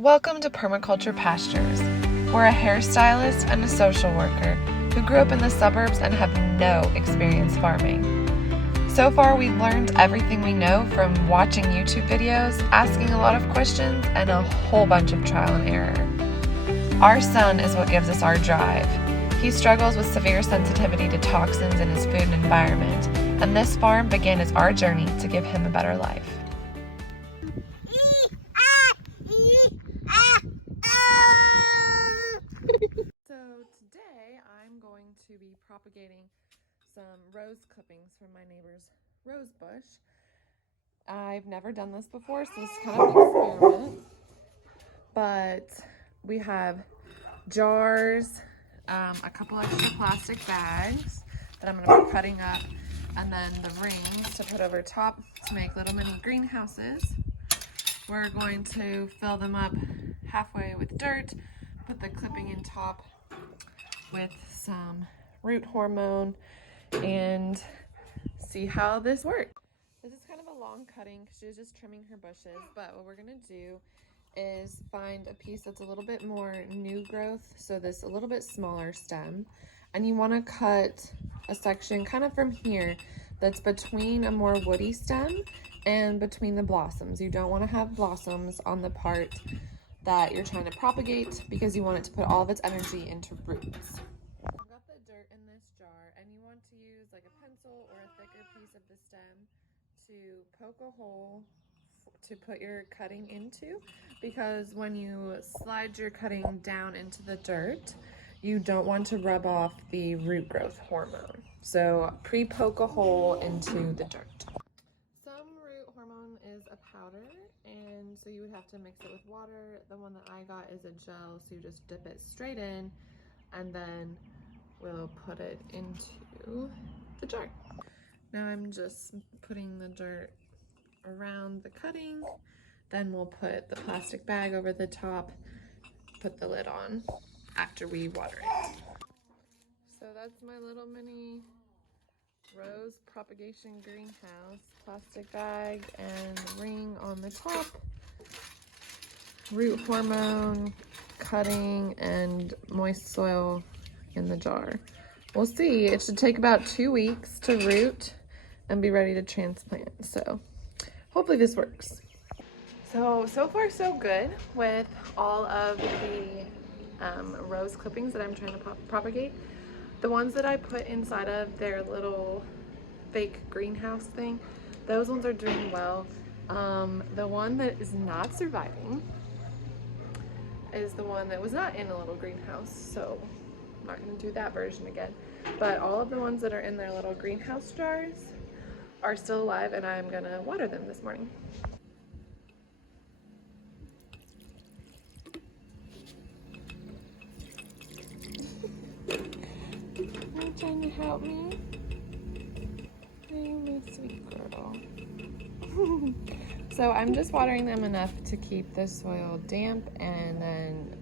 Welcome to Permaculture Pastures. We're a hairstylist and a social worker who grew up in the suburbs and have no experience farming. So far, we've learned everything we know from watching YouTube videos, asking a lot of questions, and a whole bunch of trial and error. Our son is what gives us our drive. He struggles with severe sensitivity to toxins in his food and environment, and this farm began as our journey to give him a better life. So today I'm going to be propagating some rose clippings from my neighbor's rose bush. I've never done this before, so it's kind of an experiment. But we have jars, a couple extra plastic bags that I'm going to be cutting up, and then the rings to put over top to make little mini greenhouses. We're going to fill them up halfway with dirt, put the clipping in top with some root hormone, and see how this works. This is kind of a long cutting because she was just trimming her bushes, but what we're gonna do is find a piece that's a little bit more new growth, so this a little bit smaller stem, and you want to cut a section kind of from here that's between a more woody stem and between the blossoms. You don't want to have blossoms on the part that you're trying to propagate because you want it to put all of its energy into roots. I've got the dirt in this jar, and you want to use like a pencil or a thicker piece of the stem to poke a hole to put your cutting into, because when you slide your cutting down into the dirt, you don't want to rub off the root growth hormone. So pre-poke a hole into the dirt. Some root hormone is a powder, and so you would have to mix it with water. The one that I got is a gel, so you just dip it straight in, and then we'll put it into the jar. Now I'm just putting the dirt around the cutting, then we'll put the plastic bag over the top, put the lid on after we water it. So that's my little mini rose propagation greenhouse. Plastic bag and ring on the top, root hormone, cutting, and moist soil in the jar. We'll see. It should take about 2 weeks to root and be ready to transplant. So hopefully this works. So far so good with all of the rose clippings that I'm trying to propagate. The ones that I put inside of their little fake greenhouse thing, those ones are doing well. The one that is not surviving is the one that was not in a little greenhouse, so I'm not going to do that version again. But all of the ones that are in their little greenhouse jars are still alive, and I'm going to water them this morning. Are you trying to help me? Oh, my sweet girl. So I'm just watering them enough to keep the soil damp, and then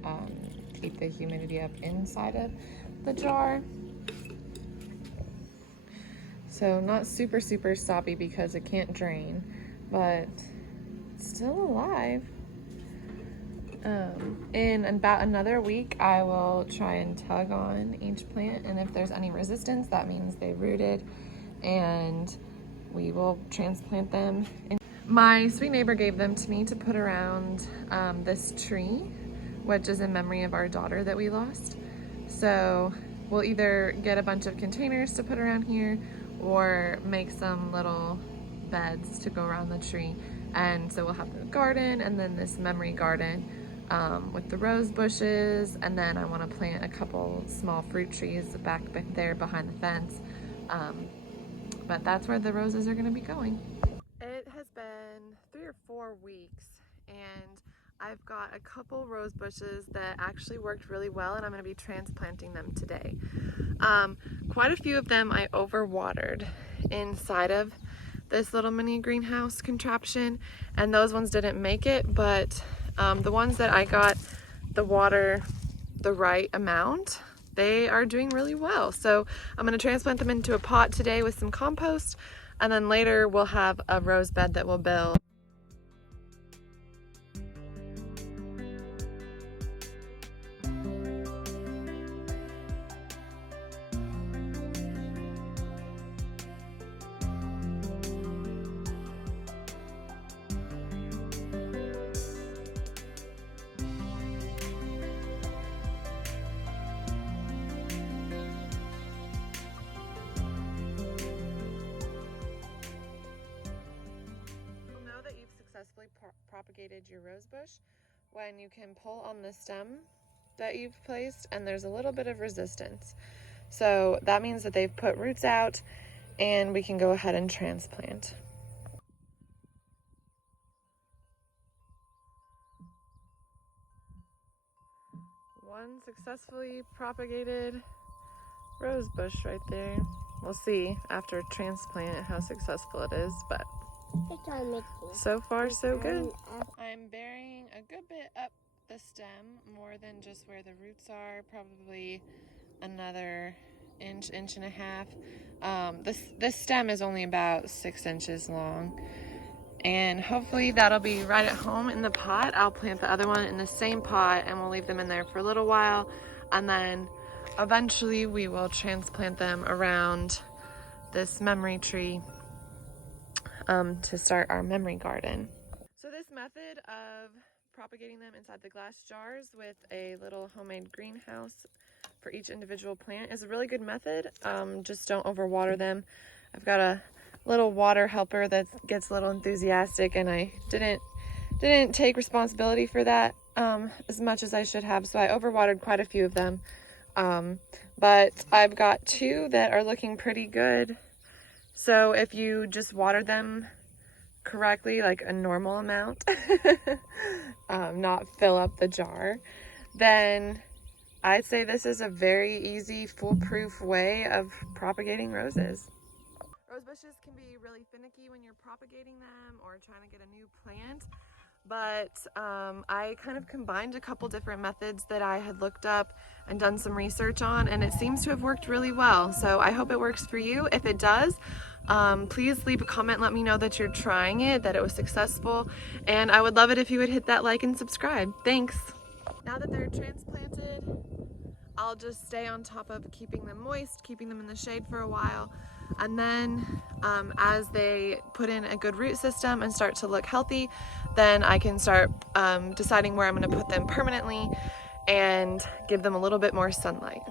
keep the humidity up inside of the jar. So not super soppy because it can't drain, but it's still alive. In about another week, I will try and tug on each plant, and if there's any resistance, that means they rooted, and we will transplant them. My sweet neighbor gave them to me to put around this tree, which is in memory of our daughter that we lost. So we'll either get a bunch of containers to put around here or make some little beds to go around the tree. And so we'll have the garden and then this memory garden with the rose bushes, and then I want to plant a couple small fruit trees back there behind the fence. But that's where the roses are going to be going. It has been 3 or 4 weeks, and I've got a couple rose bushes that actually worked really well, and I'm going to be transplanting them today. Quite a few of them I overwatered inside of this little mini greenhouse contraption, and those ones didn't make it, but the ones that I got the water the right amount, they are doing really well. So I'm going to transplant them into a pot today with some compost, and then later we'll have a rose bed that we'll build. planted your rose bush when you can pull on the stem that you've placed and there's a little bit of resistance. So that means that they've put roots out and we can go ahead and transplant. One successfully propagated rose bush right there. We'll see after transplant how successful it is, but so far so good. I'm burying a good bit up the stem, more than just where the roots are, probably another inch and a half. This stem is only about 6 inches long, and hopefully that'll be right at home in the pot. I'll plant the other one in the same pot and we'll leave them in there for a little while, and then eventually we will transplant them around this memory tree to start our memory garden. So this method of propagating them inside the glass jars with a little homemade greenhouse for each individual plant is a really good method. Just don't overwater them. I've got a little water helper that gets a little enthusiastic, and I didn't take responsibility for that as much as I should have, so I overwatered quite a few of them. But I've got 2 that are looking pretty good. So if you just water them correctly, like a normal amount, not fill up the jar, then I'd say this is a very easy, foolproof way of propagating roses. Rose bushes can be really finicky when you're propagating them or trying to get a new plant, but I kind of combined a couple different methods that I had looked up and done some research on, and it seems to have worked really well. So I hope it works for you. If it does, please leave a comment, let me know that you're trying it, that it was successful, and I would love it if you would hit that like and subscribe. Thanks. Now that they're transplanted, I'll just stay on top of keeping them moist, keeping them in the shade for a while, and then as they put in a good root system and start to look healthy, then I can start deciding where I'm going to put them permanently and give them a little bit more sunlight.